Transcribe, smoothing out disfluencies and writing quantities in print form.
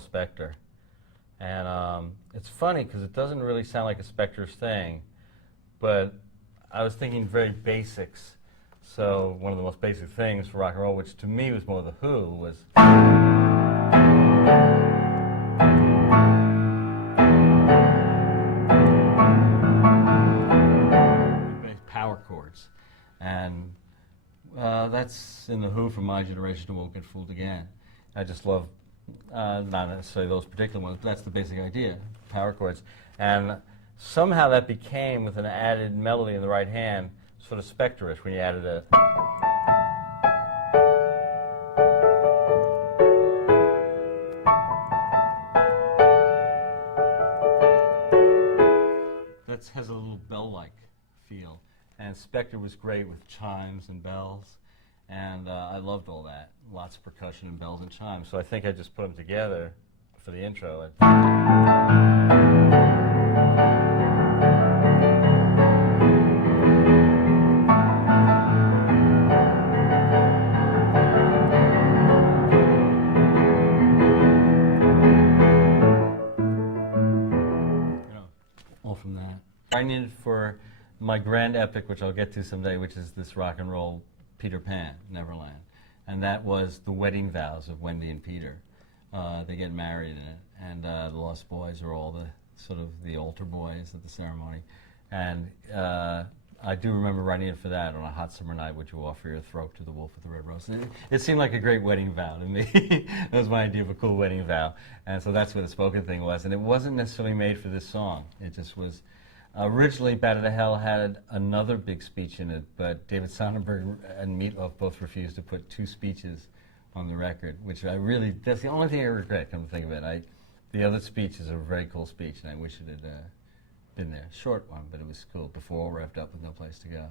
Spector. And it's funny because it doesn't really sound like a Spector's thing, but I was thinking very basics. So one of the most basic things for rock and roll, which to me was more The Who, was power chords. And that's in The Who from My Generation Won't Get Fooled Again. I just love, not necessarily those particular ones, but that's the basic idea, power chords. And somehow that became, with an added melody in the right hand, sort of Spectorish when you added a... That has a little bell-like feel. And Spector was great with chimes and bells. And I loved all that. Lots of percussion and bells and chimes. So I think I just put them together for the intro. All from that. I needed for my grand epic, which I'll get to someday, which is this rock and roll Peter Pan, Neverland. And that was the wedding vows of Wendy and Peter. They get married in it. And the Lost Boys are all the sort of the altar boys at the ceremony. And I do remember writing it for that. On a hot summer night, would you offer your throat to the wolf with the red rose? It seemed like a great wedding vow to me. That was my idea of a cool wedding vow. And so that's what the spoken thing was. And it wasn't necessarily made for this song. It just was. Originally, Bat Out of Hell had another big speech in it, but David Sonnenberg and Meatloaf both refused to put 2 speeches on the record, which I really, that's the only thing I regret, come to think of it. The other speech is a very cool speech, and I wish it had been there. Short one, but it was cool, before all wrapped up with no place to go.